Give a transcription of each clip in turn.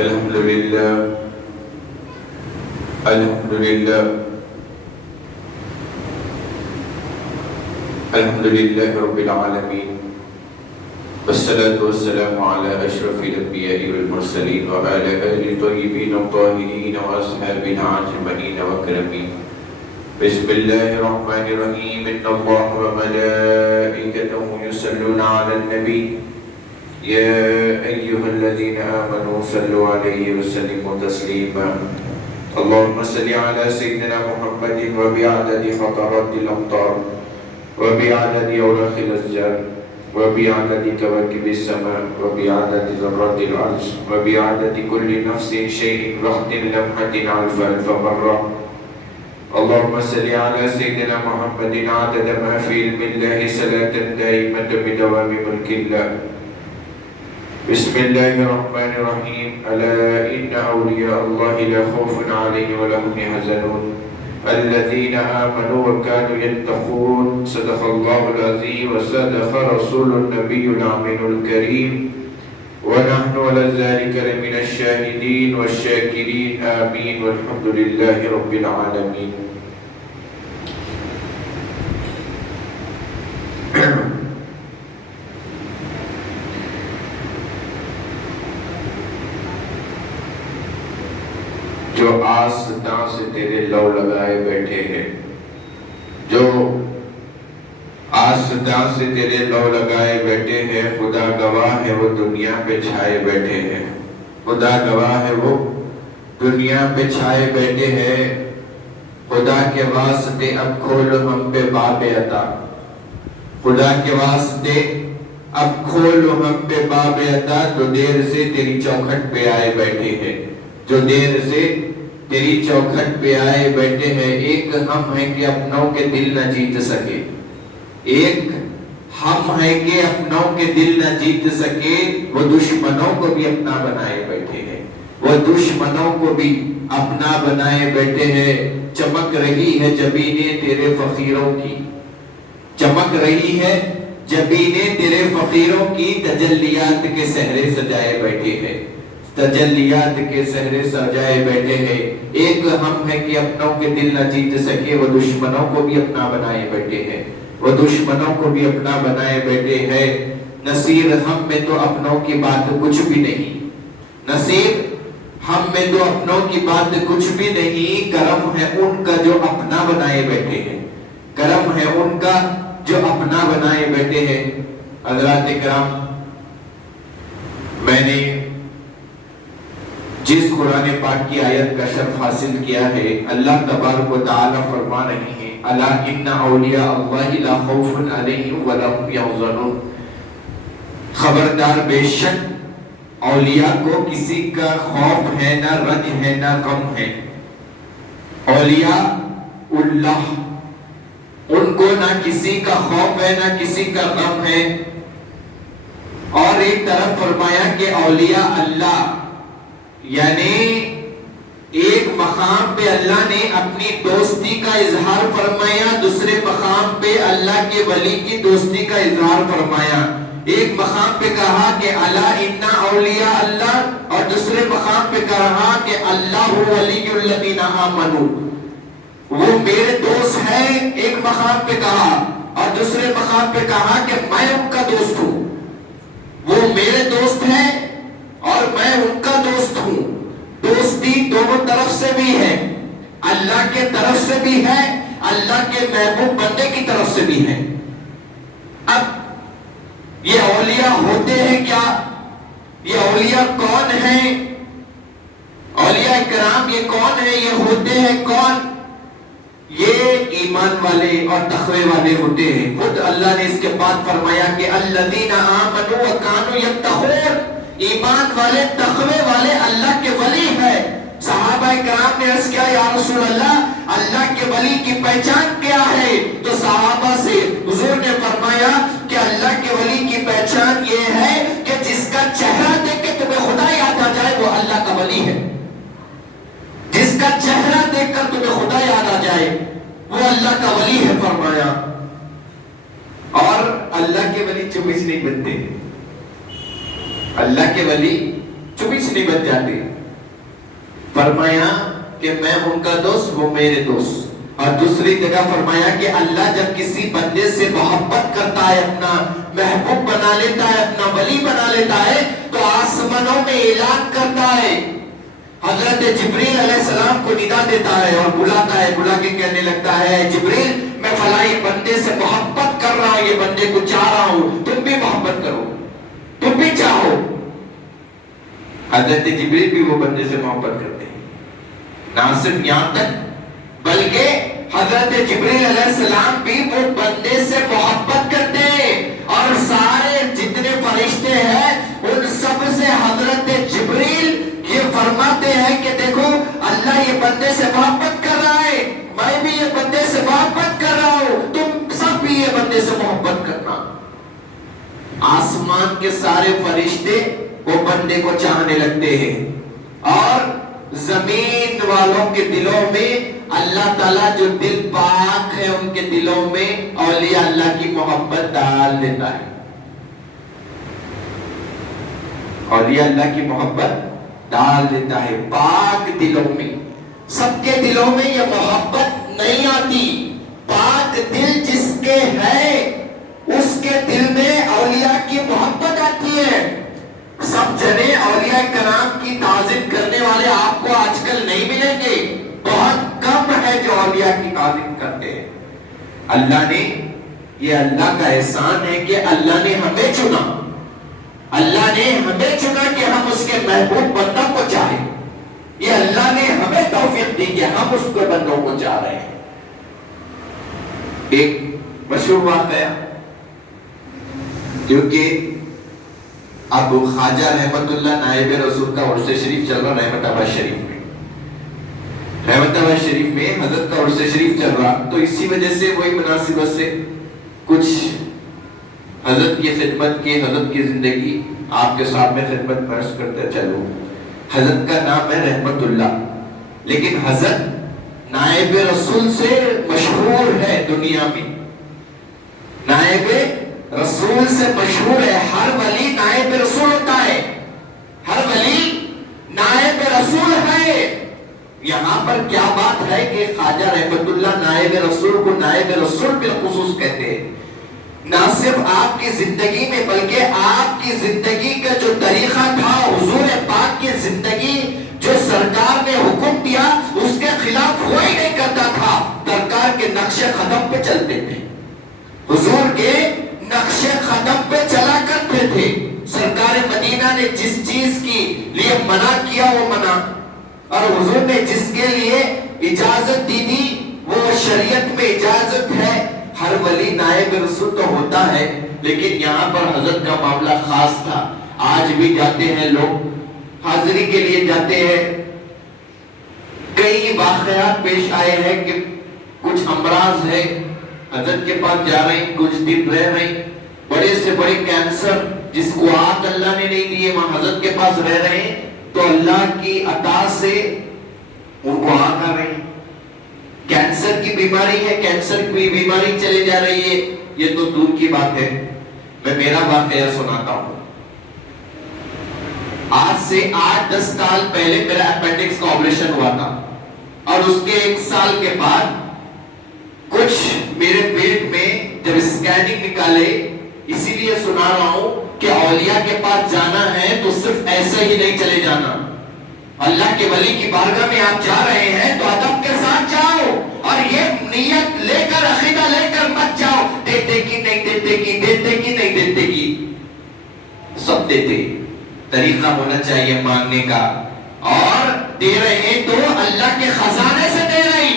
الحمد لله الحمد لله الحمد لله رب العالمين والصلاة والسلام على أشرف الأنبياء والمرسلين وعلى آل الطيبين الطاهرين وأصحابنا أجمعين وأكرمين. بسم الله الرحمن الرحيم. إن الله وملائكته يصلون على النبي يا أيها الذين آمنوا صلوا عليه وسلموا تسليما. اللهم صل على سيدنا محمد وبعدد قطرات الأمطار وبعدد أوراق الأشجار وبعدد كواكب السماء وبعدد ذرات الأرض وبعدد كل نفس شيء وقت لمحة ألف ألف مرة. اللهم صل على سيدنا محمد عدد ما في علم الله صلاة دائمة بدوام ملك الله. بسم الله الرحمن الرحيم. ألا إن أولياء الله لا خوف عليهم ولا هم يحزنون الذين آمنوا وكانوا يتقون. صدق الله العظيم وصدق رسول النبي الأمين الكريم ونحن على ذلك لمن الشاهدين والشاكرين. آمين والحمد لله رب العالمين. جو آس داں سے تیرے لو لگائے بیٹھے ہیں، جو آس داں سے تیرے لو لگائے بیٹھے ہیں، خدا گواہ ہے وہ دنیا پہ چھائے بیٹھے ہیں. خدا گواہ ہے وہ دنیا پہ چھائے بیٹھے ہیں. خدا کے واسطے اب کھولو ہم پہ باب عطا. خدا کے واسطے اب کھولو ہم پہ باب عطا. جو دیر سے تیری چوکھٹ پہ آئے بیٹھے ہیں، جو دیر سے تیری چوکھٹ پہ آئے بیٹھے ہیں. ایک ہم ہیں کہ اپنوں کے دل نہ جیت سکے، ایک ہم ہیں کہ اپنوں کے دل نہ جیت سکے. وہ دشمنوں کو بھی اپنا بنائے بیٹھے ہیں، وہ دشمنوں کو بھی اپنا بنائے بیٹھے ہیں. چمک رہی ہے جبینیں تیرے فقیروں کی، چمک رہی ہے جبینیں تیرے فقیروں کی. تجلیات کے صحرے سجائے بیٹھے ہیں، تجلیات کے صحرے سجائے بیٹھے ہیں. ایک ہم ہیں کہ اپنوں کے دل نہ جیت سکے. وہ دشمنوں کو بھی اپنا بنائے بیٹھے ہیں، وہ دشمنوں کو بھی اپنا بنائے بیٹھے ہیں. نصیر ہم میں تو اپنوں کی بات کچھ بھی نہیں، نصیر ہم میں تو اپنوں کی بات کچھ بھی نہیں. کرم ہے ان کا جو اپنا بنائے بیٹھے ہیں، کرم ہے ان کا جو اپنا بنائے بیٹھے ہیں. حضرات کرام، میں نے جس قرآن پاک کی آیت کا شرف حاصل کیا ہے، اللہ تبارک و تعالی فرما رہے ہیں الا ان اولیاء اللہ لا خوف علیہم ولا هم یحزنون. خبردار، بے شک اولیاء کو کسی کا خوف ہے، نہ رنج ہے، نہ غم ہے. اولیاء اللہ، ان کو نہ کسی کا خوف ہے، نہ کسی کا غم ہے. اور ایک طرف فرمایا کہ اولیاء اللہ، یعنی ایک مقام پہ اللہ نے اپنی دوستی کا اظہار فرمایا، دوسرے مقام پہ اللہ کے ولی کی دوستی کا اظہار فرمایا. ایک مقام پہ کہا کہ الا ان اولیاء اللہ، اور دوسرے مقام پہ کہا کہ اللہ ولی الذین آمنوا، وہ میرے دوست ہیں. ایک مقام پہ کہا اور دوسرے مقام پہ کہا کہ میں ان کا دوست ہوں. وہ میرے دوست ہیں اور میں ان کا دوست ہوں. دوستی دونوں طرف سے بھی ہے، اللہ کے طرف سے بھی ہے، اللہ کے محبوب بندے کی طرف سے بھی ہے. اب یہ اولیاء ہوتے ہیں کیا؟ یہ اولیاء کون ہیں؟ اولیاء کرام یہ کون ہیں؟ یہ ہوتے ہیں کون؟ یہ ایمان والے اور تقوی والے ہوتے ہیں. خود اللہ نے اس کے بعد فرمایا کہ الذین آمنوا وکانوا یتقون. ایمان والے، تقوی والے اللہ کے ولی ہیں. صحابہ کرام نے عرض کیا یا رسول اللہ، اللہ کے ولی کی پہچان کیا ہے؟ تو صحابہ سے حضور نے فرمایا کہ اللہ کے ولی کی پہچان یہ ہے کہ جس کا چہرہ دیکھ کے تمہیں خدا یاد آ جائے وہ اللہ کا ولی ہے. جس کا چہرہ دیکھ کر تمہیں خدا یاد آ جائے وہ اللہ کا ولی ہے فرمایا. اور اللہ کے ولی چوبیس نہیں بنتے. اللہ کے ولی چبچنے بن جاتے. فرمایا کہ میں ان کا دوست وہ میرے دوست. اور دوسری جگہ فرمایا کہ اللہ جب کسی بندے سے محبت کرتا ہے اپنا محبوب بنا لیتا ہے اپنا ولی بنا لیتا ہے تو آسمانوں میں اعلان کرتا ہے. حضرت جبریل علیہ السلام کو ندا دیتا ہے اور بلاتا ہے, بلا کے کہنے لگتا ہے جبریل میں فلاں بندے سے محبت کر رہا ہوں, یہ بندے کو چاہ رہا ہوں, تم بھی محبت کرو, تم بھی چاہو. حضرت جبریل بھی وہ بندے سے محبت کرتے ہیں. نہ صرف یہاں تک بلکہ حضرت جبریل علیہ السلام بھی وہ بندے سے محبت کرتے ہیں اور سارے جتنے فرشتے ہیں ان سب سے حضرت جبریل یہ فرماتے ہیں کہ دیکھو اللہ یہ بندے سے محبت کر رہا ہے, میں بھی یہ بندے سے محبت کر رہا ہوں, تم سب بھی یہ بندے سے محبت کرنا. آسمان کے سارے فرشتے وہ بندے کو چاہنے لگتے ہیں اور زمین والوں کے دلوں میں اللہ تعالیٰ جو دل پاک ہے ان کے دلوں میں اولیاء اللہ کی محبت ڈال دیتا ہے. اولیاء اللہ کی محبت ڈال دیتا ہے پاک دلوں میں. سب کے دلوں میں یہ محبت نہیں آتی. پاک دل جس کے ہے اس کے دل میں اولیاء کی محبت آتی ہے. سب جنے اولیاء کرام کی تعظیم کرنے والے آپ کو آج کل نہیں ملیں گے, بہت کم ہے جو اولیاء کی تعظیم کرتے ہیں. اللہ نے, یہ اللہ کا احسان ہے کہ اللہ نے ہمیں چنا, اللہ نے ہمیں چنا کہ ہم اس کے محبوب بندوں کو چاہیں. یہ اللہ نے ہمیں توفیق دی کہ ہم اس کے بندوں کو چاہ رہے ہیں. ایک مشہور واقعہ, کیونکہ اب خواجہ رحمت اللہ نائب رسول کا عرس شریف چل رہا رحمت آباد شریف میں, رحمت آباد شریف میں حضرت کا عرس شریف چل رہا, تو اسی وجہ سے وہی مناسبت سے کچھ حضرت کی خدمت کی, حضرت کی زندگی آپ کے سامنے خدمت برس کرتے چلو. حضرت کا نام ہے رحمت اللہ, لیکن حضرت نائب رسول سے مشہور ہے دنیا میں, نائب رسول سے مشہور ہے. ہر ولی نائب رسول ہوتا ہے, ہر ولی نائب رسول ہے. یہاں پر کیا بات ہے کہ خواجہ رحمت اللہ نائب رسول کو نائب رسول بالخصوص کہتے ہیں. نہ صرف آپ کی زندگی میں بلکہ آپ کی زندگی کا جو طریقہ تھا, حضور پاک کی زندگی جو سرکار نے حکم دیا اس کے خلاف کوئی نہیں کرتا تھا. سرکار کے نقش قدم پہ چلتے تھے, حضور کے نقش قدم پہ چلا کرتے تھے. سرکار مدینہ نے جس چیز کی لیے منع کیا وہ منع, اور حضور نے جس کے لیے اجازت دی تھی وہ شریعت میں اجازت ہے. ہر ولی نائب رسول تو ہوتا ہے, لیکن یہاں پر حضرت کا معاملہ خاص تھا. آج بھی جاتے ہیں لوگ, حاضری کے لیے جاتے ہیں. کئی واقعات پیش آئے ہیں کہ کچھ امراض ہے, حضرت کے پاس جا رہے ہیں, کچھ دن رہ رہے ہیں, بڑے سے بڑے کینسر جس کو آنکھ اللہ نے نہیں دیے وہاں حضرت کے پاس رہ رہے ہیں, تو اللہ کی عطا سے ان کو آنکھ آ رہی ہے. کینسر کی بیماری ہے, کینسر کی بیماری چلے جا رہی ہے, یہ تو دور کی بات ہے. میں میرا واقعہ سناتا ہوں. آج سے 8-10 سال پہلے میرا اپینڈکس کا آپریشن ہوا تھا, اور اس کے 1 سال کے بعد کچھ میرے پیٹ میں جب اسکیننگ نکالے, اسی لیے سنا رہا ہوں کہ اولیاء کے پاس جانا ہے تو صرف ایسے ہی نہیں چلے جانا. اللہ کے ولی کی بارگاہ میں آپ جا رہے ہیں تو ادب کے ساتھ جاؤ, اور یہ نیت لے کر عقیدہ لے کر مت جاؤ دیتے کی نہیں دیتے کی, دیتے کی نہیں دیتے کی. سب دیتے, طریقہ ہونا چاہیے مانگنے کا, اور دے رہے تو اللہ کے خزانے سے دے رہے.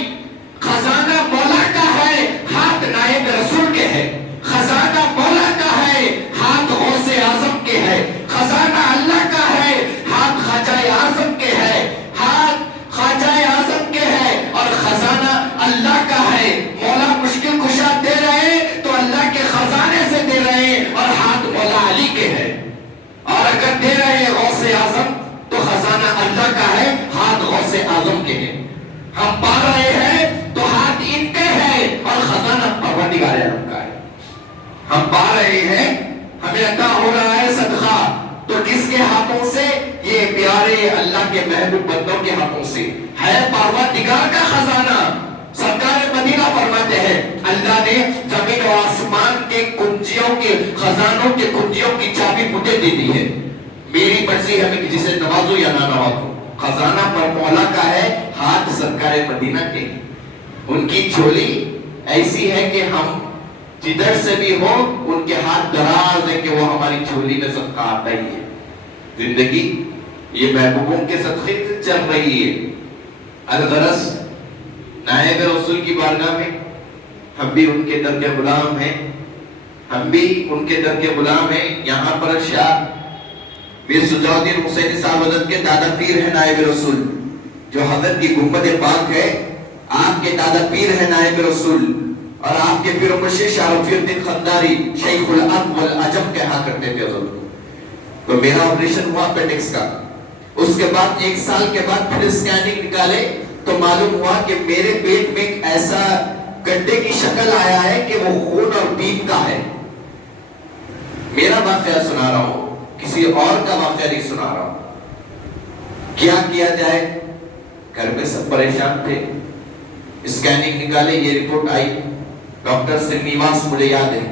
خزانہ مولا کا ہے, ہاتھ نائب رسول کے ہے. خزانہ مولا کا ہے, ہاتھ غوث اعظم کے ہے. خزانہ اللہ کا ہے, ہاتھ خواجہ اعظم کے ہے, ہاتھ خواجہ اعظم کے ہے. اور خزانہ اللہ کا ہے. مولا مشکل کشا دے رہے تو اللہ کے خزانے سے دے رہے, اور ہاتھ مولا علی کے ہے. اور اگر دے رہے غوث اعظم تو خزانہ اللہ کا ہے, ہاتھ غوث اعظم کے ہے. ہم پا رہے ہیں تو ہاتھ ان کے ہے, اور خزانہ پروردگار عالم کا ہے. ہم پا رہے ہیں, ہمیں عطا ہو رہا ہے صدقہ, تو کس کے ہاتھوں سے؟ یہ پیارے اللہ کے محبوب بندوں کے ہاتھوں سے ہے پروردگار کا خزانہ. سرکار مدینہ فرماتے ہیں اللہ نے زمین و آسمان کے کنجیوں کے خزانوں کے کنجیوں کی چابی مجھے دے دی ہے. میری مرضی ہے کہ جسے نوازو یا نہ نوازو. خزانہ پر مولا کا ہے, ہاتھ سرکار مدینہ کے. ان کی جھولی ایسی ہے کہ ہم جدھر سے بھی ہو ان کے ہاتھ دراز ہے کہ وہ ہماری جھولی میں صدقہ آتا ہی ہے. زندگی یہ محبوبوں کے صدقے سے چل رہی ہے. الغرض نائب رسول کی بارگاہ میں ہم بھی ان کے در کے غلام ہیں, ہم بھی ان کے در کے غلام ہیں. یہاں پر شاہ میر شجاع الدین حسینی صاحب حضرت کے دادا پیر ہیں نائب رسول, جو حضرت کی گنبد پاک ہے آپ کے دادا پیر ہیں نائب رسول, اور آپ کے پیر و مرشد شاہ رفیع الدین خنداری شیخ العرب والعجم کہا کرتے تھے حضرت. تو میرا آپریشن ہوا اپینڈکس کا, اس کے بعد 1 سال کے بعد پھر اسکیننگ نکالے تو معلوم ہوا کہ میرے پیٹ میں ایک ایسا گڈھے کی شکل آیا ہے کہ وہ خون اور پیپ کا ہے. میرا واقعہ سنا رہا ہوں, کسی اور کا واقعہ نہیں سنا رہا ہوں. کیا کیا جائے, گھر میں سب پریشان تھے. اسکیننگ نکالے, یہ رپورٹ آئی. ڈاکٹر سرینیواس مجھے یاد ہے,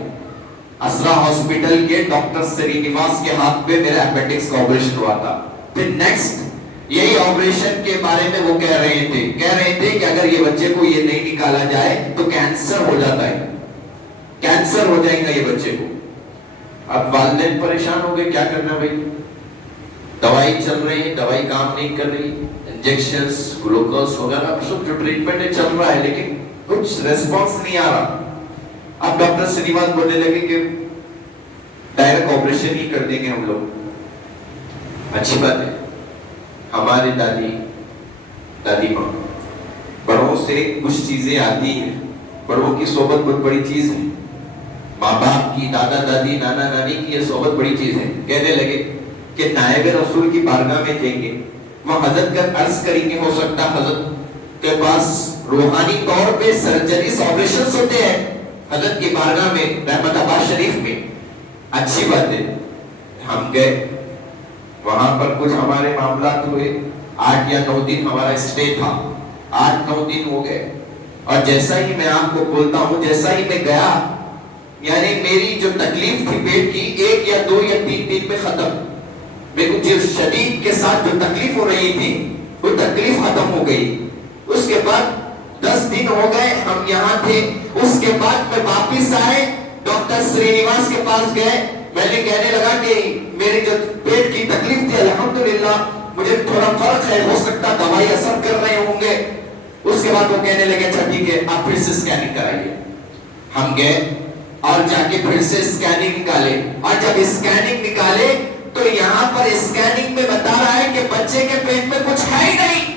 اسرا ہاسپٹل کے ڈاکٹر سرینیواس کے ہاتھ پہ میرا اپینڈکس کا آپریشن ہوا تھا. پھر نیکسٹ یہی آپریشن کے بارے میں وہ کہہ رہے تھے کہ اگر یہ بچے کو یہ نہیں نکالا جائے تو کینسر ہو جاتا ہے, کینسر ہو جائے گا یہ بچے کو. اب والدین پریشان ہو گئے, کیا کرنا بھائی, دوائی چل رہی ہے, دوائی کام نہیں کر رہی, انجیکشنز گلوکوز وغیرہ سب جو ٹریٹمنٹ ہے چل رہا ہے لیکن کچھ ریسپانس نہیں آ رہا. اب ڈاکٹر سرینیواس بولنے لگے کہ ڈائریکٹ آپریشن ہی کر دیں گے ہم لوگ. اچھی بات ہے, ہمارے دادی ماں بڑوں سے کچھ چیزیں آتی ہیں, بڑوں کی صحبت بہت بڑی چیز ہے. ماں باپ کی, دادا دادی, نانا نانی کی یہ صحبت بڑی چیز ہے. کہنے لگے کہ نائب رسول کی بارگاہ میں جائیں گے, وہ حضرت کا عرض کریں گے, ہو سکتا حضرت کے پاس روحانی طور پہ سرجریز آپریشنز ہوتے ہیں حضرت کی بارگاہ میں رحمت آباد شریف میں. اچھی بات ہے. ہم گئے, وہاں پر کچھ ہمارے معاملات ہوئے. 8 یا 9 دن ہمارا اسٹے تھا, 8-9 دن ہو گئے. اور جیسا ہی میں آپ کو بولتا ہوں, جیسا ہی میں گیا, یعنی میری جو تکلیف تھی پیٹ کی 1 یا 2 یا 3 دن میں ختم. میرے کو جو شدید کے ساتھ جو تکلیف ہو رہی تھی وہ تکلیف ختم ہو گئی. اس کے بعد 10 دن ہو گئے ہم یہاں تھے. اس کے بعد میں واپس آئے, ڈاکٹر سرینیواس کے پاس گئے. میں نے کہنے لگا کہ میری جو پیٹ کی تکلیف تھی الحمدللہ مجھے تھوڑا فرق ہے, ہو سکتا دوائی اثر کر رہے ہوں گے. اس کے بعد وہ کہنے لگے اچھا ٹھیک ہے آپ پھر سے اسکیننگ کرائیے. ہم گئے اور جا کے پھر سے اسکیننگ نکالے, اور جب اسکیننگ نکالے تو یہاں پر اسکیننگ میں بتا رہا ہے کہ بچے کے پیٹ میں کچھ ہے ہی نہیں.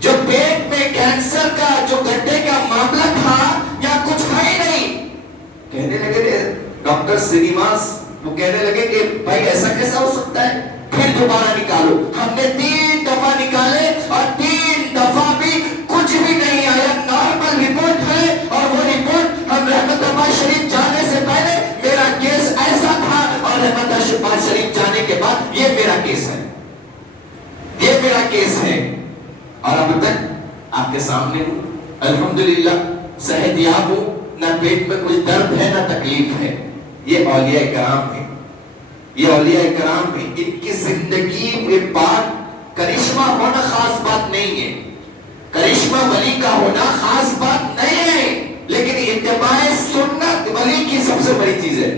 جو پیٹ میں کینسر کا جو گڈھے کا معاملہ تھا یا کچھ ہے ہی نہیں. کہنے لگے ڈاکٹر سرینیواس, وہ کہنے لگے کہ بھائی ایسا کیسا ہو سکتا ہے, پھر دوبارہ نکالو. ہم نے 3 دفعہ نکالے اور 3 دفعہ بھی کچھ بھی نہیں آیا, نارمل رپورٹ ہے. اور وہ رپورٹ ہم رحمت آباد شریف جانے سے پہلے میرا کیس ایسا تھا, اور رحمت آباد شریف جانے کے بعد یہ میرا کیس ہے, یہ میرا کیس ہے. اور اب تک آپ کے سامنے ہوں, الحمدللہ صحت یاب ہوں, نہ پیٹ میں کچھ درد ہے نہ تکلیف ہے. یہ اولیاء کرام ہیں, یہ اولیاء کرام ہیں. ان کی زندگی میں بات کرشمہ ہونا خاص بات نہیں ہے, کرشمہ ولی کا ہونا خاص بات نہیں ہے, لیکن اتباع سنت ولی کی سب سے بڑی چیز ہے.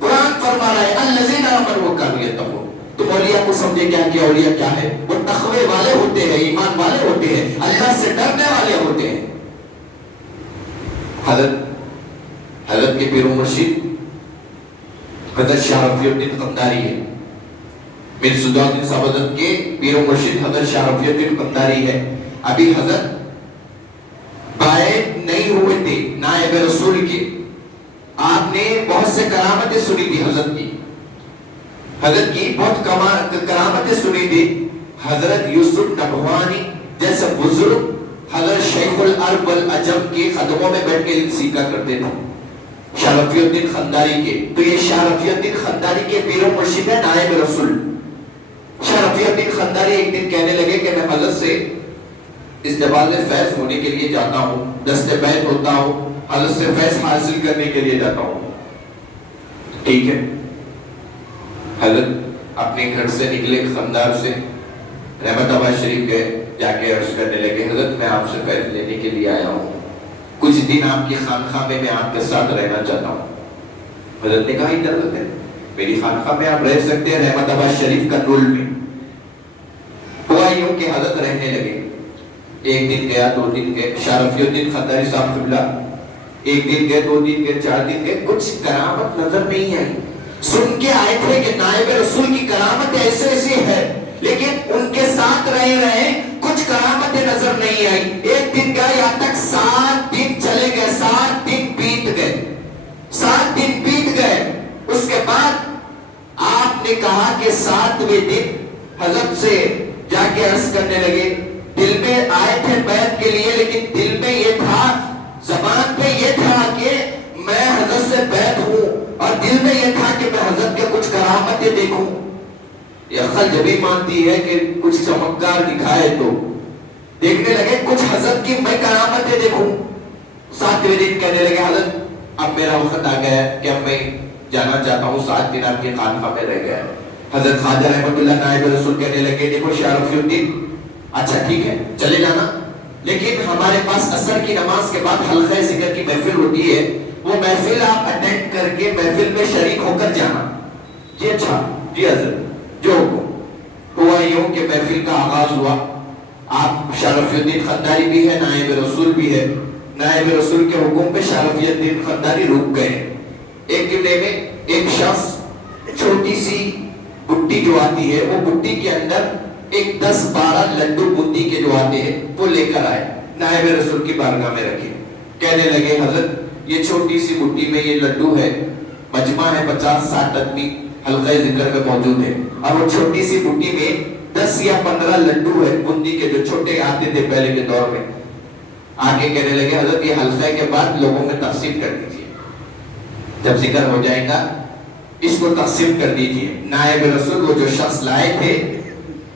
قرآن فرما رہا ہے الذین آمنوا وکانوا یتقون. تم اولیاء کو سمجھے کیا کہ اولیاء کیا ہے, وہ تقوی والے ہوتے ہیں, ایمان والے ہوتے ہیں, اللہ سے ڈرنے والے ہوتے ہیں. حضرت کے پیر و مرشد حضرت شاہ رفیع الدین قنداری ہے. میر شجاع الدین صاحب حضرت کے پیر و مرشد حضرت شاہ رفیع الدین قنداری ہے. ابھی حضرت بائع نہیں ہوئے تھے نائب رسول کے, آپ نے بہت سے کرامتیں سنی تھی حضرت کی بہت کرامتیں سنی تھی. حضرت یوسف نبھوانی جیسے بزرگ حضرت شیخ العرب والعجم کے قدموں میں بیٹھ کے علم سیکھا کرتے تھے, شاہ رفیع الدین خنداری کے. تو یہ شاہ رفیع الدین خنداری کے پیر و مرشد ہے نائب رسول. شاہ رفیع الدین خنداری ایک دن کہنے لگے کہ میں حضرت سے استفاض فیض ہونے کے لیے جاتا ہوں، دست بیت ہوتا ہوں، حضرت سے فیض حاصل کرنے کے لیے جاتا ہوں. ٹھیک ہے. حضرت اپنے گھر سے نکلے خندار سے، رحمت آباد شریف گئے، جا کے عرض کرنے لگے حضرت میں آپ سے فیض لینے کے لیے آیا ہوں، کچھ دن آپ کی خانقاہ میں حضرت کے ساتھ رہنا چاہتا ہوں. حضرت نے کہا اجازت ہے، میری خانقاہ میں آپ رہ سکتے ہیں، رحمت آباد شریف کا نول میں. ہوا یوں کہ حضرت رہنے لگے. ایک دن گیا، دو دن گئے، شاہ رفیع الدین خنداری صاحب قبلہ ایک دن گئے، دو دن گئے، چار دن گئے، کچھ کرامت نظر نہیں آئی. سن کے آئے تھے کہ نائب رسول کی کرامت ایسے ایسی ہے، لیکن ان کے ساتھ رہے کچھ کرامت نظر نہیں آئی. ایک دن گیا، یہاں تک 7 دن چلے گئے، 7 دن بیت گئے، 7 دن بیت گئے. اس کے بعد آپ نے کہا کہ 7ویں دن حضرت سے جا کے عرض کرنے لگے. دل میں آئے تھے بیعت کے لیے، لیکن دل میں یہ تھا، زبان پہ یہ تھا کہ میں حضرت سے بیعت ہوں، اور دل میں یہ تھا کہ میں حضرت کے کچھ کرامتیں دیکھوں. یہ عقل جبھی مانتی ہے کہ کچھ چمکدار دکھائے تو دیکھنے لگے کچھ حضرت کی میں کرامتیں دیکھوں. 7ویں دن کہنے لگے حضرت اب میرا وقت آ گیا کہ اب میں جانا چاہتا ہوں، 7 دن آپ کی خانقاہ میں رہ گیا. حضرت خواجہ رحمت اللہ نائب رسول کہنے لگے دیکھو شاہ رفیع الدین، اچھا ٹھیک ہے چلے جانا، لیکن ہمارے پاس عصر کی نماز کے بعد حلقہ ذکر کی محفل ہوتی ہے، وہ محفل آپ اٹینڈ کر کے محفل میں شریک ہو کر جانا. جی اچھا، جی حضرت جو حکم. ہوا یوں کہ محفل کا آغاز ہوا. آپ شاہ رفیع الدین خنداری بھی ہے، نائب رسول بھی ہے. نائب رسول کے حکم پہ شاہ رفیع الدین خنداری رک گئے. ایک قبلے میں ایک شخص چھوٹی سی بٹی جو آتی ہے، وہ بٹی کے اندر ایک 10-12 لڈو بوندی کے جو آتے ہیں وہ لے کر آئے، نائب رسول کی بارگاہ میں رکھے. کہنے لگے حضرت یہ چھوٹی سی بٹی میں یہ لڈو ہے، مجمع ہے 50-60 آدمی حلقہ ذکر میں موجود ہے، اور وہ چھوٹی سی بٹی میں 10 یا 15 لڈو ہے بوندی کے جو چھوٹے آتے تھے پہلے کے دور میں. آگے کہنے لگے حضرت یہ حلقہ کے بعد لوگوں میں تقسیم کر دیجیے، جب ذکر ہو جائے گا اس کو تقسیم کر دیجیے. نائب رسول وہ جو شخص لائے تھے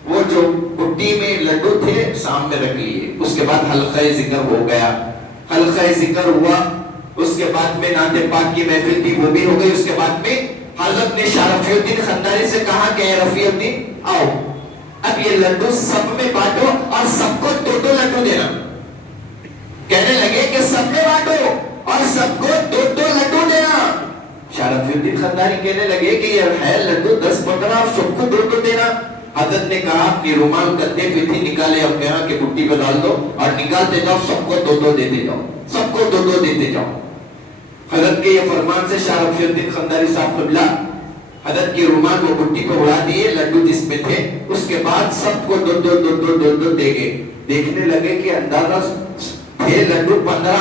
وہ جو بٹی میں لڈو تھے سامنے رکھ لیے. اس کے بعد حلقہ ذکر ہو گیا. حلقہ ذکر ہوا، اس کے بعد میں نعت پاک کی محفل تھی وہ بھی ہو گئی. اس کے بعد میں حضرت نے شاہ رفیع الدین خنداری سے کہا کہ اے رفیع الدین آؤ، اب یہ لڈو سب میں بانٹو اور سب کو 2-2 لڈو دینا. کہنے لگے کہ سب میں بانٹو اور سب کو 2-2 لڈو دینا. شاہ رفیع الدین خنداری کہنے لگے کہ یہ ہے لڈو 10-15 اور سب کو 2-2 دینا. حضرت نے کہا کہ رومال کندھے پہ تھی، نکالے اور کہا کہ بٹی پہ ڈال دو اور نکالتے جاؤ، سب کو 2-2 دیتے جاؤ، سب کو 2-2 دیتے جاؤ. حضرت کے یہ فرمان سے شاہ رفیع الدین خنداری صاحب قبلہ حضرت کی رومال وہ بٹی پہ اڑا دیے، لڈو جس میں تھے. اس کے بعد سب کو 2-2 دے گئے. دیکھنے لگے کہ اندازہ تھے لڈو 15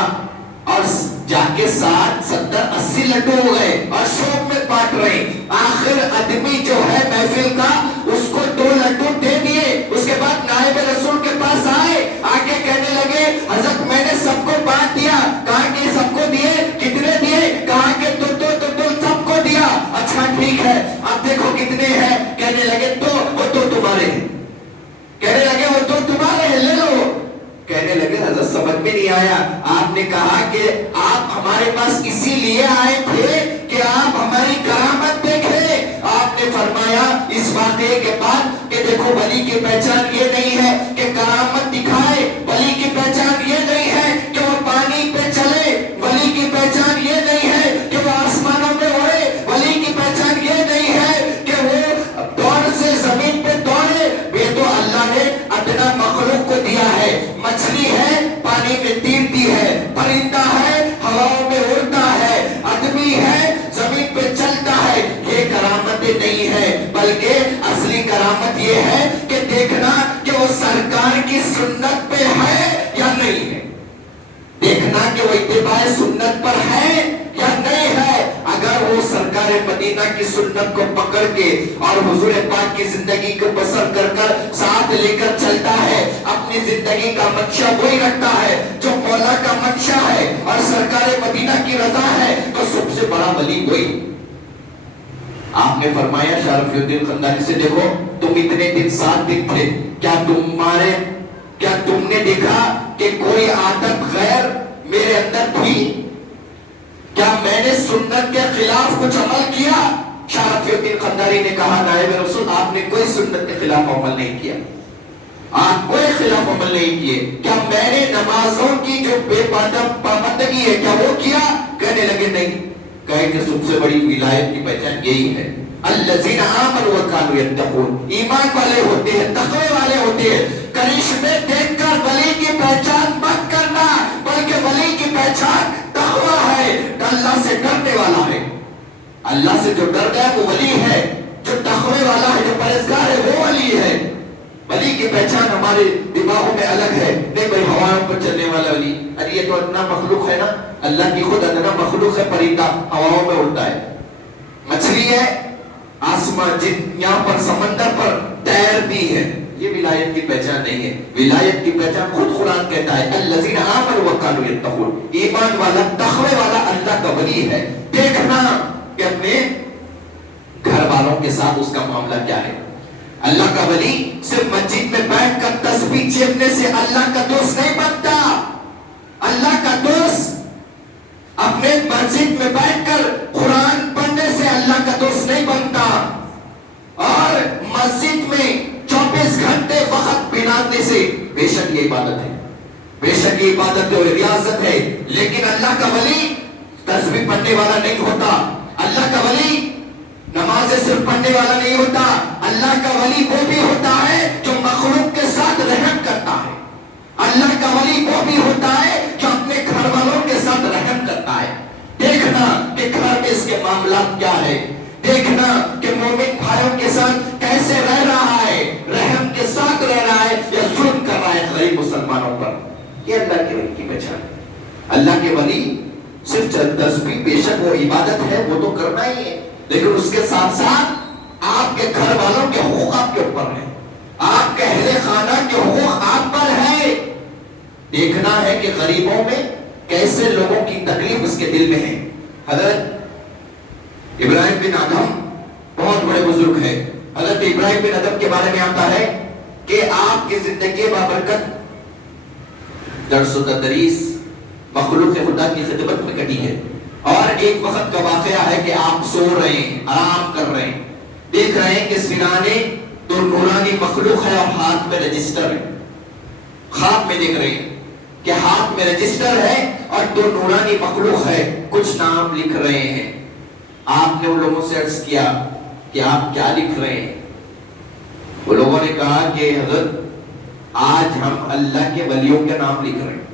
اور جا کے 60-70-80 لڈو ہو گئے اور شوق میں بانٹ رہے. آخر آدمی جو ہے محفل کا اس کو 2 لڈو دے دیے. اس کے بعد نائب رسول کے پاس آئے، آگے کہنے لگے حضرت میں نے سب کو بانٹ دیا. کہا کہ سب کو دیے، کتنے دیے؟ کہا کہ 2-2 سب کو دیا. اچھا ٹھیک ہے، اب دیکھو کتنے ہیں؟ کہنے لگے تو وہ 2 تمہارے ہیں. کہنے لگے وہ 2 تمہارے ہیں، لے لو. کہنے لگے حضرت سمجھ میں نہیں آیا. آپ نے کہا کہ آپ ہمارے پاس اسی لیے آئے تھے کہ آپ ہماری کرامت دیکھیں. آپ نے فرمایا اس واقعے کے بعد کہ دیکھو ولی کی پہچان یہ نہیں ہے کہ کرامت دکھائے، ولی کی پہچان یہ نہیں ہے کہ وہ پانی پہ چلے، ولی کی پہچان یہ نہیں ہے کہ وہ آسمانوں میں اڑے، ولی کی پہچان یہ نہیں ہے کہ وہ دوڑ سے زمین پہ دوڑے. یہ تو اللہ نے ادنا مخلوق کو دیا ہے. مچھلی ہے پانی میں تیرتی ہے، پرندہ ہے ہواؤں میں اڑتا ہے، آدمی ہے زمین پہ چلتا ہے. یہ کرامتیں نہیں ہے، بلکہ اصلی کرامت یہ ہے کہ دیکھنا کہ وہ سرکار کی سنت پہ ہے یا نہیں ہے، دیکھنا کہ وہ اتباع سنت پر ہے یا نہیں ہے. اگر وہ سرکار مدینہ کی سنت کو پکڑ کے اور حضور پاک کی زندگی کو بسر کر کر ساتھ لے کر چلتا ہے، اپنی زندگی کا منشا وہی رکھتا ہے جو مولا کا منشا ہے اور سرکار مدینہ کی رضا ہے، تو سب سے بڑا ولی وہی. آپ نے فرمایا شاہ رفیع الدین قندھاری سے، دیکھو تم اتنے دن 7 دن تھے، کیا تم نے دیکھا کہ کوئی عادت غیر میرے اندر تھی؟ کیا میں نے سنت کے خلاف کچھ عمل کیا؟ شاہ رفیع الدین قندھاری نے کہا نائب رسول آپ نے کوئی سنت کے خلاف عمل نہیں کیا، آپ کوئی خلاف عمل نہیں کیے۔ کیا میں نے نمازوں کی جو بے پابندگی ہے کیا وہ کیا؟ کہنے لگے نہیں۔ کہے کہ سب سے بڑی ولایت کی پہچان یہی ہے، الذین آمنوا وکانوا یتقون، ایمان والے ہوتے ہیں، تقوی والے ہوتے ہیں۔ کرشمے دیکھ کر ولی کی پہچان مت کرنا، بلکہ ولی کی پہچان تقوی ہے، اللہ سے ڈرنے والا ہے۔ اللہ سے جو ڈر گیا وہ ولی ہے، جو تقوی والا ہے، جو پرہیزگار ہے وہ ولی ہے۔ ولی کی پہچان ہمارے دماغوں میں الگ ہے، نہیں بھائی ہواؤں پر چلنے والا ولی، ارے یہ تو ادنا مخلوق ہے نا، اللہ کی خود ادنا مخلوق ہے، پرندہ ہواؤں میں اڑتا ہے، مچھلی ہے، آسمان جن یہاں پر سمندر پر تیرتی ہے، یہ ولایت کی پہچان نہیں ہے۔ ولایت کی پہچان خود قرآن کہتا ہے الذین آمنوا وکانوا یتقون، ایمان والا تقوی والا اللہ کا ولی ہے۔ دیکھنا کہ اپنے گھر والوں کے ساتھ اس کا معاملہ کیا ہے۔ اللہ کا ولی صرف مسجد میں بیٹھ کر تسبیح چیخنے سے اللہ کا دوست نہیں بنتا۔ اللہ کا دوست اپنے مسجد میں بیٹھ کر قرآن پڑھنے سے اللہ کا دوست نہیں بنتا، اور مسجد میں 24 گھنٹے وقت بنانے سے بے شک یہ عبادت ہے، بے شک یہ عبادت ہے، ریاضت ہے، لیکن اللہ کا ولی تسبیح پڑھنے والا نہیں ہوتا۔ اللہ کا ولی نمازیں صرف پڑھنے والا نہیں ہوتا، اللہ کا ولی وہ بھی ہوتا ہے جو مخلوق کے ساتھ رحم کرتا ہے۔ اللہ کا ولی وہ بھی ہوتا ہے جو اپنے گھر والوں کے ساتھ رحم کرتا ہے۔ دیکھنا کہ گھر میں اس کے معاملات کیا ہے، دیکھنا کہ مومن بھائیوں کے ساتھ کیسے رہ رہا ہے، رحم کے ساتھ رہ رہا ہے یا ظلم کر رہا ہے غریب مسلمانوں پر۔ یہ اللہ کے ولی کی پہچان ہے۔ اللہ کے ولی صرف تسبیح بے شک وہ عبادت ہے، وہ تو کرنا ہی ہے، لیکن اس کے ساتھ ساتھ آپ کے گھر والوں کے حقوق آپ کے اوپر ہیں، آپ کے اہل خانہ کے حقوق آپ پر ہے۔ دیکھنا ہے کہ غریبوں میں کیسے لوگوں کی تکلیف اس کے دل میں ہے۔ حضرت ابراہیم بن ادھم بہت بڑے بزرگ ہیں۔ حضرت ابراہیم بن ادھم کے بارے میں آتا ہے کہ آپ کی زندگی بابرکت درس و تدریس مخلوق خدا کی خدمت میں کٹی ہے، اور ایک وقت کا واقعہ ہے کہ آپ سو رہے ہیں، آرام کر رہے ہیں، دیکھ رہے ہیں کہ سرانے تو نورانی مخلوق ہے اور ہاتھ میں رجسٹر ہے۔ خواب میں دیکھ رہے ہیں کہ ہاتھ میں رجسٹر ہے اور دو نورانی مخلوق ہے، کچھ نام لکھ رہے ہیں۔ آپ نے ان لوگوں سے عرض کیا کہ آپ کیا لکھ رہے ہیں؟ وہ لوگوں نے کہا کہ حضرت آج ہم اللہ کے ولیوں کے نام لکھ رہے ہیں۔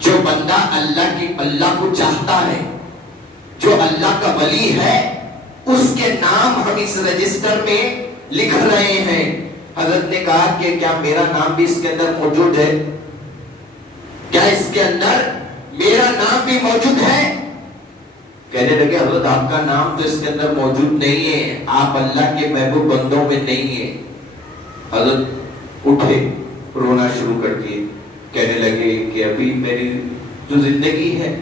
جو بندہ اللہ کو چاہتا ہے، جو اللہ کا ولی ہے، اس کے نام ہم اس رجسٹر میں لکھ رہے ہیں۔ حضرت نے کہا کہ کیا میرا نام بھی اس کے اندر موجود ہے؟ کیا اس کے اندر میرا نام بھی موجود ہے؟ کہنے لگے حضرت آپ کا نام تو اس کے اندر موجود نہیں ہے، آپ اللہ کے محبوب بندوں میں نہیں ہیں۔ حضرت اٹھے، رونا شروع کر دیے، کہنے لگے کہ ابھی میری جو زندگی ہے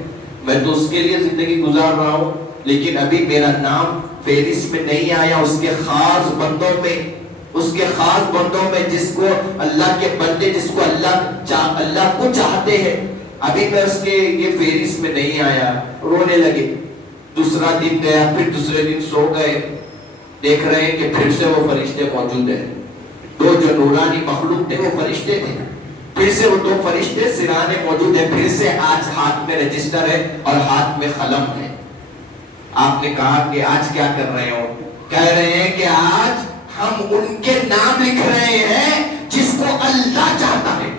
میں تو اس کے لیے زندگی گزار رہا ہوں، لیکن ابھی میرا نام فہرست میں نہیں آیا اس کے خاص بندوں میں، اس کے خاص بندوں میں جس کو اللہ کے بندے، جس کو اللہ کو چاہتے ہیں، ابھی میں اس کے یہ فہرست میں نہیں آیا۔ رونے لگے۔ دوسرا دن گیا، پھر دوسرے دن سو گئے، دیکھ رہے ہیں کہ پھر سے وہ فرشتے موجود ہیں، دو جو نورانی مخلوق تھے وہ فرشتے تھے، پھر سے وہ دو فرشتے سرانے موجود ہیں، پھر سے آج ہاتھ میں رجسٹر ہے اور ہاتھ میں قلم ہے۔ آپ نے کہا کہ آج کیا کر رہے ہو؟ کہہ رہے ہیں کہ آج ہم ان کے نام لکھ رہے ہیں جس کو اللہ چاہتا ہے،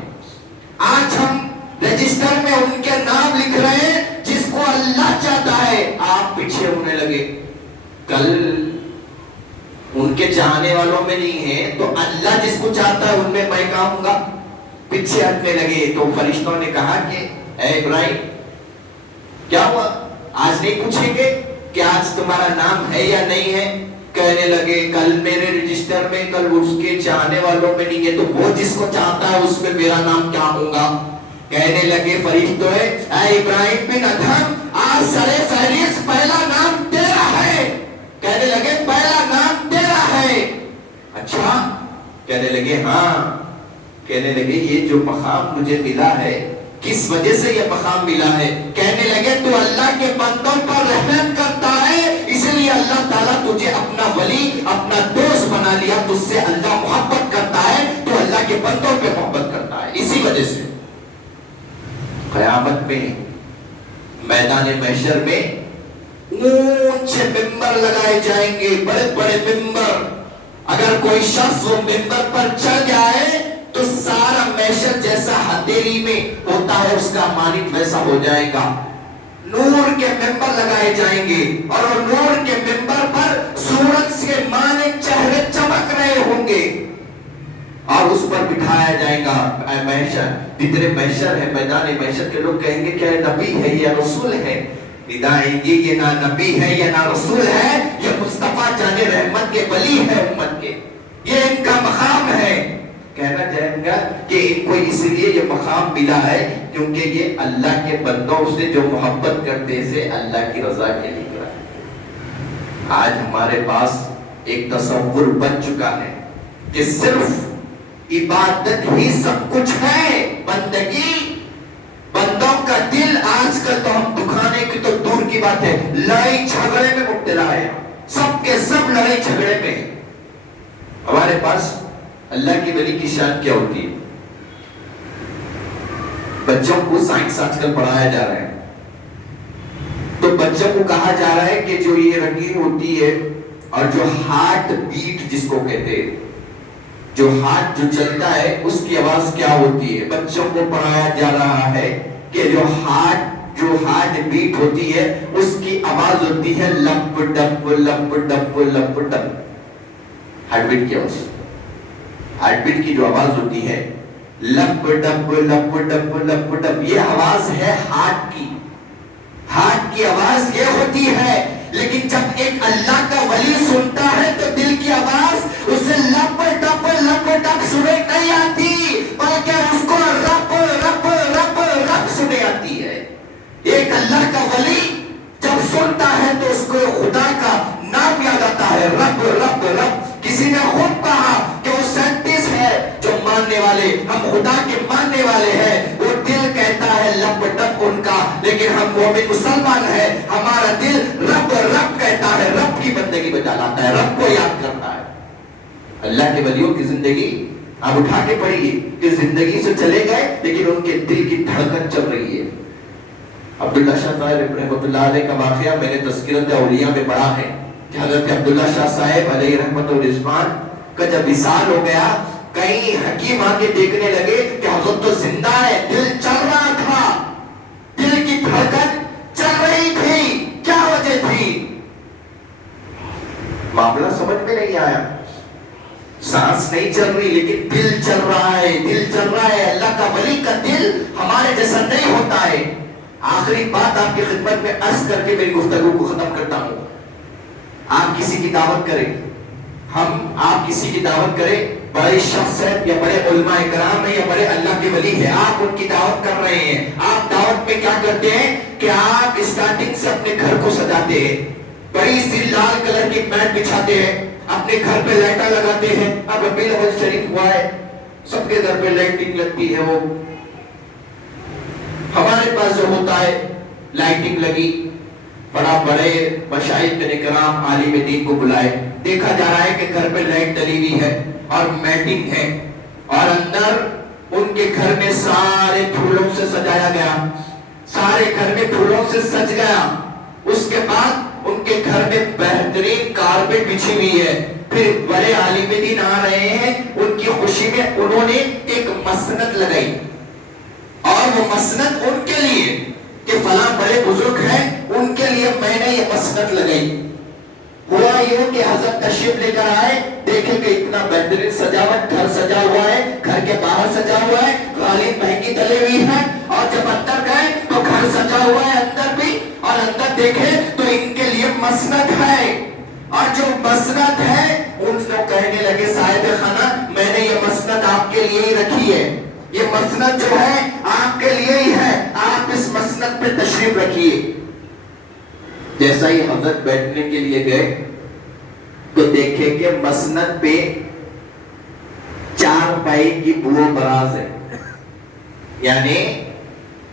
آج ہم رجسٹر میں ان کے نام لکھ رہے ہیں جس کو اللہ چاہتا ہے۔ آپ پیچھے ہونے لگے، کل ان کے چاہنے والوں میں نہیں ہے تو اللہ جس کو چاہتا ہے ان میں میں کہاں ہوں گا؟ پیچھے ہٹنے لگے تو فرشتوں نے کہا کہ اے ابراہیم کیا ہوا؟ آج نہیں پوچھیں گے کہ آج تمہارا نام ہے یا نہیں ہے؟ کہنے لگے کل میرے رجسٹر میں، کل اس کے چاہنے والوں میں نہیں ہے، تو وہ جس کو چاہتا ہے اس میں میرا نام کیا ہوگا؟ کہنے لگے فرشتوں اے ابراہیم بن ادھم آج سرے فہرست پہلا نام تیرا ہے۔ کہنے لگے پہلا نام تیرا ہے. اچھا؟ کہنے لگے ہاں. کہنے لگے یہ جو مقام مجھے ملا ہے کس وجہ سے یہ مقام ملا ہے؟ کہنے لگے تو اللہ کے بندوں پر رحمت کرتا ہے اس لیے اللہ تعالیٰ تجھے اپنا ولی اپنا دوست بنا لیا. تجھ سے اللہ محبت کرتا ہے تو اللہ کے بندوں پہ محبت کرتا ہے. اسی وجہ سے قیامت میں میدان محشر میں اونچے ممبر لگائے جائیں گے, بڑے بڑے ممبر. اگر کوئی شخص وہ ممبر پر چڑھ جائے تو سارا محشر جیسا ہتھیلی میں ہوتا ہے اس کا مانند ویسا ہو جائے گا. نور کے ممبر لگائے جائیں گے اور وہ نور کے ممبر پر سورج کے مانند چہرے چمک رہے ہوں گے اور اس پر بٹھایا جائے گا. محشر جتنے محشر ہے میدان محشر کے لوگ کہیں گے کہ نبی ہے یا رسول ہے. ندائیں گے یہ نہ نبی ہے یا نہ رسول ہے, یہ مصطفیٰ جان رحمت کے ولی ہے امت کے, یہ ان کا مقام ہے. کہنا چاہیں گا کہ ان کو اس لیے یہ مقام ملا ہے کیونکہ یہ اللہ کے بندوں سے جو محبت کرتے سے اللہ کی رضا کے لیے کرا. آج ہمارے پاس ایک تصور بن چکا ہے کہ صرف عبادت ہی سب کچھ ہے, بندگی. بندوں کا دل آج کل تو ہم دکھانے کی تو دور کی بات ہے, لڑائی جھگڑے میں مبتلا ہے. سب کے سب لڑائی جھگڑے میں. ہمارے پاس اللہ کی ولی کی شان کیا ہوتی ہے؟ بچوں کو سائنس آج کل پڑھایا جا رہا ہے تو بچوں کو کہا جا رہا ہے کہ جو یہ رنگین ہوتی ہے اور جو ہارٹ بیٹ جس کو کہتے ہیں, جو ہارٹ جو چلتا ہے اس کی آواز کیا ہوتی ہے. بچوں کو پڑھایا جا رہا ہے کہ جو ہارٹ بیٹ ہوتی ہے اس کی آواز ہوتی ہے lip dip lip dip lip dip. Heart beat کی آواز, ہارٹ بیٹ کی جو آواز ہوتی ہے lip dip lip dip lip dip, یہ آواز ہے ہارٹ کی. ہارٹ کی آواز یہ ہوتی ہے. لیکن جب ایک اللہ کا ولی سنتا ہے تو دل کی آواز اسے لپ ڈپ سنے نہیں آتی بلکہ اس کو رب رب رب رب سنے آتی ہے. ایک اللہ کا ولی جب سنتا ہے تو اس کو خدا کا نام یاد آتا ہے, رب رب رب. کسی نے خود کہا کہ وہ سائنٹسٹ ہے جو ماننے والے, ہم خدا کے ماننے والے ہیں, وہ دل کہتا ہے لپ ڈپ ان کا, لیکن ہم مومن مسلمان ہیں, ہمارا دل رب رب کہتا ہے, رب کی بندگی بجا لاتا ہے, رب کو یاد کرتا ہے. اللہ کے ولیوں کی زندگی آپ اٹھا کے پڑھیے کہ زندگی سے چلے گئے لیکن ان کے دل کی دھڑکن چل رہی ہے. عبداللہ شاہ صاحب رحمۃ اللہ علیہ کا واقعہ میں نے تذکرۃ اولیاء میں پڑھا ہے کہ حضرت عبداللہ شاہ صاحب علیہ رحمت و رضوان کا جب وصال ہو گیا, کئی حکیم آ کے دیکھنے لگے کہ حضرت تو زندہ ہے, دل چل رہا تھا, دل کی دھڑکن چل رہی تھی, کیا وجہ تھی؟ معاملہ سمجھ میں نہیں آیا. سانس نہیں چل رہی لیکن دل چل رہا ہے, دل چل رہا ہے. اللہ کا ولی کا دل ہمارے جیسا نہیں ہوتا ہے. آخری بات آپ کی خدمت میں عرض کر کے میری گفتگو کو ختم کرتا ہوں. آپ کسی کی دعوت کریں, آپ کسی کی دعوت کریں, بڑے شخص ہے یا بڑے علماء کرام ہیں یا بڑے اللہ کے ولی ہیں, آپ ان کی دعوت کر رہے ہیں. آپ دعوت میں کیا کرتے ہیں کہ آپ اسٹارٹنگ سے اپنے گھر کو سجاتے ہیں, بڑی سی لال کلر کی میٹ بچھاتے ہیں, اپنے گھر پہ لائٹیں لگاتے ہیں. اب ربیع الاول شریف ہوا ہے, سب کے گھر پہ لائٹنگ لگتی ہے. وہ ہمارے پاس جو ہوتا ہے لائٹنگ لگی, بڑا بڑے مشائخ کرام عالم دین کو بلائے, دیکھا جا رہا ہے کہ گھر پہ لائٹ ڈلی ہوئی ہے اور میٹنگ ہے اور اندر ان کے گھر میں سارے پھولوں سے سجایا گیا, سارے گھر میں پھولوں سے سج گیا. اس کے بعد ان کے گھر میں بہترین کارپیٹ بچھی ہوئی ہے. پھر بڑے عالم دین آ رہے ہیں, ان کی خوشی میں انہوں نے ایک مسند لگائی اور وہ مسند ان کے لیے کہ فلاں بڑے بزرگ ہیں, ان کے لیے میں نے یہ مسند لگائی. ہوا یہ کہ حضرت تشریف لے کر آئے, دیکھیں کہ اتنا بہترین سجاوٹ, گھر سجا ہوا ہے, گھر کے باہر سجا ہوا ہے, قالین مہنگی ڈلی ہوئی ہے, اور جب اندر گئے تو گھر سجا ہوا ہے اندر بھی, اور اندر دیکھے تو ان کے لیے مسند ہے. اور جو مسند ہے ان کو کہنے لگے صاحب خانہ میں نے یہ مسند آپ کے لیے ہی رکھی ہے, یہ مسند جو ہے آپ کے لیے ہی ہے, آپ اس مسند پہ تشریف رکھیے. جیسا ہی حضرت بیٹھنے کے لیے گئے دیکھے کہ مسند پہ 4 پائی کی بو براز ہے، یعنی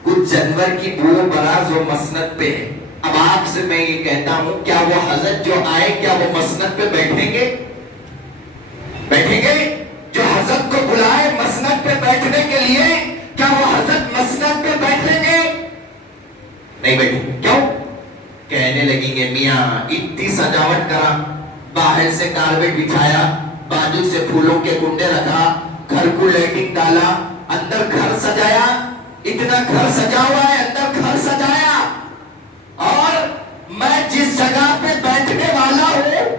کچھ جانور کی بو براز وہ مسند پہ ہے. اب آپ سے میں یہ کہتا ہوں کیا وہ حضرت جو آئے کیا وہ مسند پہ بیٹھیں گے؟ بیٹھیں گے؟ جو حضرت کو بلائے مسند پہ بیٹھنے کے لیے کیا وہ حضرت مسند پہ بیٹھیں گے؟ نہیں بیٹھیں گے. کیوں؟ کہنے لگیں گے میاں اتنی سجاوٹ کرا، باہر سے کارپیٹ بچھایا، بازو سے پھولوں کے کنڈے رکھا، گھر کو لائٹنگ ڈالا، اندر گھر سجایا، اتنا گھر سجا ہوا ہے، اندر گھر سجایا، اور میں جس جگہ پہ بیٹھنے والا ہوں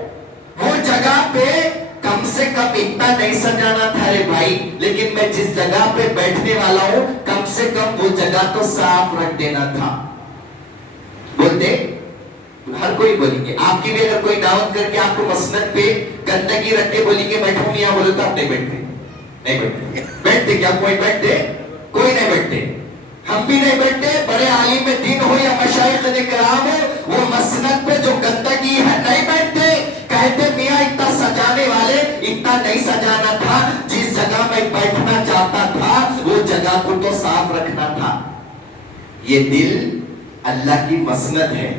وہ جگہ پہ کم سے کم اتنا نہیں سجانا تھا رے بھائی، لیکن میں جس جگہ پہ بیٹھنے والا ہوں کم سے کم وہ جگہ تو صاف رکھ دینا تھا. بولتے ہر کوئی بولیں گے. آپ کی بھی اگر کوئی دعوت کر کے آپ کو مسند پہ گندگی رکھ کے بولیں گے بیٹھو میاں، بولے تو آپ نہیں بیٹھتے. نہیں بیٹھتے. بیٹھتے کیا کوئی بیٹھتے؟ کوئی نہیں بیٹھتے. ہم بھی نہیں بیٹھتے. بڑے عالم دین ہو یا مشائخ کرام ہو، وہ مسند پہ جو گندگی ہے نہیں بیٹھتے. کہتے میاں اتنا سجانے والے اتنا نہیں سجانا تھا، جس جگہ میں بیٹھنا چاہتا تھا وہ جگہ کو تو صاف رکھنا تھا. یہ دل اللہ کی مسند ہے.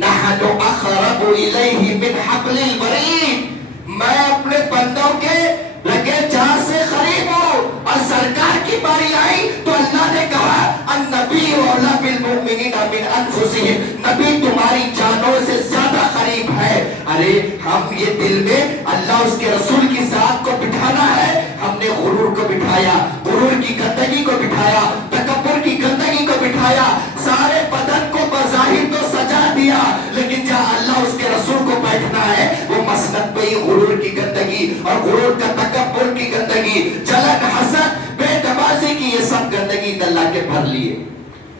نحن اقرب الیہ من حبل الورید. میں اپنے بندوں کے لگے جان سے قریب ہوں. اور سرکار کی باری آئی تو اللہ نے کہا النبی اولی بالمؤمنین من انفسہم. نبی تمہاری جانوں سے زیادہ قریب ہے. ارے ہم یہ دل میں اللہ اس کے رسول کی ذات کو بٹھانا ہے، ہم نے غرور کو بٹھایا، غرور کی گندگی کو بٹھایا، تکبر کی گندگی کو بٹھایا. سارے بدن کو بظاہر تو سجا دیا، لیکن جہاں اللہ اس کے رسول کو بیٹھنا ہے وہ مسند پہ ہی غرور کی گندگی اور غرور کا تکبر کی گندگی، جلن، حسد، بے نمازی کی یہ سب گندگی اللہ کے بھر لیے.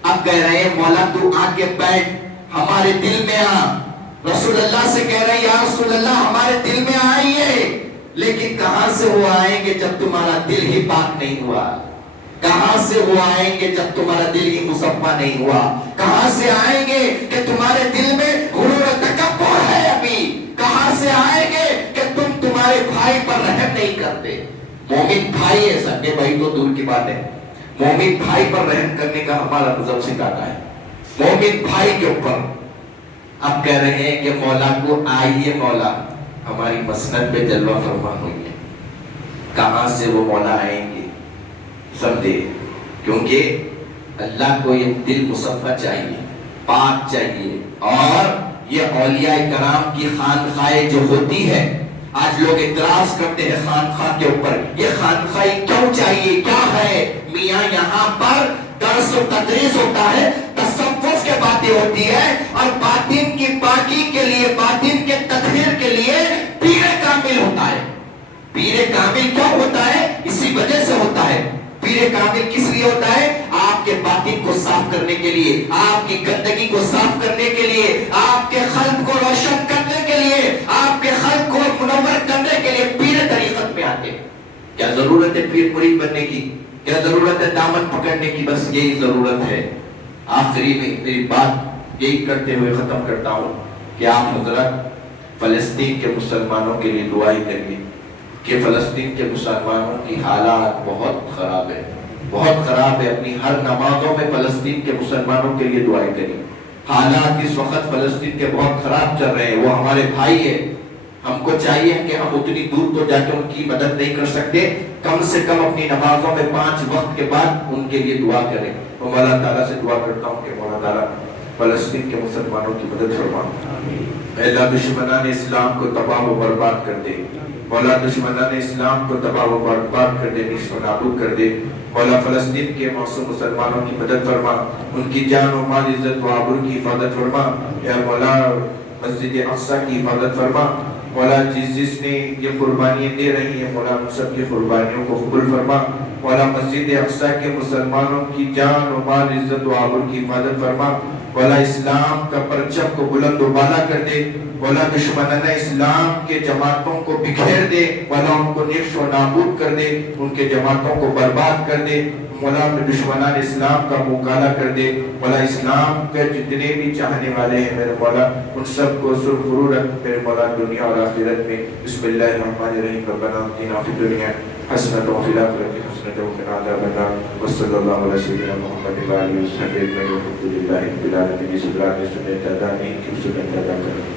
اب کہہ رہے ہیں مولا تو آ کے بیٹھ ہمارے دل میں آ. رسول اللہ سے کہہ رہے ہیں یا رسول اللہ ہمارے دل میں آئیے. لیکن کہاں سے وہ آئیں گے جب تمہارا دل ہی پاک نہیں ہوا؟ کہاں سے وہ آئیں گے جب تمہارا دل ہی مصفا نہیں ہوا؟ کہاں سے آئیں گے کہ تمہارے دل میں غرور و تکبر ہے ابھی؟ کہاں سے آئیں گے کہ تمہارے بھائی پر رحم نہیں کرتے؟ مومن بھائی ہے، سگے بھائی تو دور کی بات ہے، مومن بھائی پر رحم کرنے کا ہمارا مذہب سکھاتا ہے، مومن بھائی کے اوپر. اب کہہ رہے ہیں کہ مولا کو آئیے مولا ہماری مسند پہ جلوہ فرما ہوئی ہے. کہاں سے وہ مولا آئیں گے؟ سمجھے؟ کیونکہ اللہ کو یہ دل مصفا چاہیے، پاک چاہیے. اور یہ اولیاء کرام کی خانقاہیں جو ہوتی ہے، آج لوگ اعتراض کرتے ہیں خانقاہ کے اوپر. یہ خانقاہیں کیوں چاہیے؟ کیا ہے میاں؟ یہاں پر درس و تدریس ہوتا ہے، تصوف کے باتیں ہوتی ہے، اور باطن کی پاکی کے لیے، باطن کے تطہیر کے لیے پیر کامل ہوتا ہے. پیر کامل کیوں ہوتا ہے؟ اسی وجہ سے ہوتا ہے. پیر کامل کس لیے ہوتا ہے؟ آپ کے باطن کو صاف کرنے کے لیے، آپ کی گندگی کو صاف کرنے کے لیے، آپ کے قلب کو روشن کرنے کے لیے، آپ کے قلب کو منور کرنے کے لیے پیر طریقت میں آتے. کیا ضرورت ہے پیر مرید بننے کی؟ کیا ضرورت ہے دامن پکڑنے کی؟ بس یہی ضرورت ہے. آخری میں میری بات یہی کرتے ہوئے ختم کرتا ہوں کہ آپ حضرت فلسطین کے مسلمانوں کے لیے دعائیں کریے کہ فلسطین کے مسلمانوں کی حالات بہت خراب ہے، بہت خراب ہے. اپنی ہر نمازوں میں فلسطین کے مسلمانوں کے لیے دعائیں کریے. حالات اس وقت فلسطین کے بہت خراب چل رہے ہیں. وہ ہمارے بھائی ہیں، ہم کو چاہیے کہ ہم اتنی دور تو جا کے ان کی مدد نہیں کر سکتے، کم سے کم اپنی نمازوں میں 5 وقت کے بعد ان کے لیے دعا کریں. تو مولا تعالیٰ سے دعا کرتا ہوں کہ مولا تعالیٰ فلسطین کے مسلمانوں کی مدد فرما. اللہ دشمنان اسلام کو تباہ و برباد کر دے. مولا دشمنان اسلام کو تباہ و برباد کر دے، نیست و نابود کر دے. مولا فلسطین کے معصوم مسلمانوں کی مدد فرما، ان کی جان و مال، عزت و آبرو کی حفاظت فرما. یا مولا مسجد اقصی کی حفاظت فرما. مولا جس نے یہ قربانیاں دے رہی ہیں، مولا ہم سب کی قربانیوں کو قبول فرما. مولا مسجد اقصی کے مسلمانوں کی جان و مال، عزت و آبرو کی حفاظت فرما. مولا اسلام کا پرچم کو بلند و بالا کر دے، مولا دشمنان اسلام کے جماعتوں کو بکھیر دے، مولا ان کو نیش و نابود کر دے، ان کے جماعتوں کو برباد کر دے، مولا دشمنان اسلام کا منہ کالا کر دے، مولا اسلام کے جتنے بھی چاہنے والے ہیں میرے مولا ان سب کو سرفرو رکھ میرے مولا دنیا اور آخرت میں۔ بسم اللہ الرحمن الرحیم، ربنا آتنا فی الدنیا حسنۃ وفی الآخرۃ حسنۃ وقنا عذاب النار، وصلی اللہ علی سیدنا محمد وعلى آلہ وصحبہ اجمعین، والحمد للہ رب العالمین۔ اس بلاد میں سنت ادا نہیں کی، سنت ادا کریں۔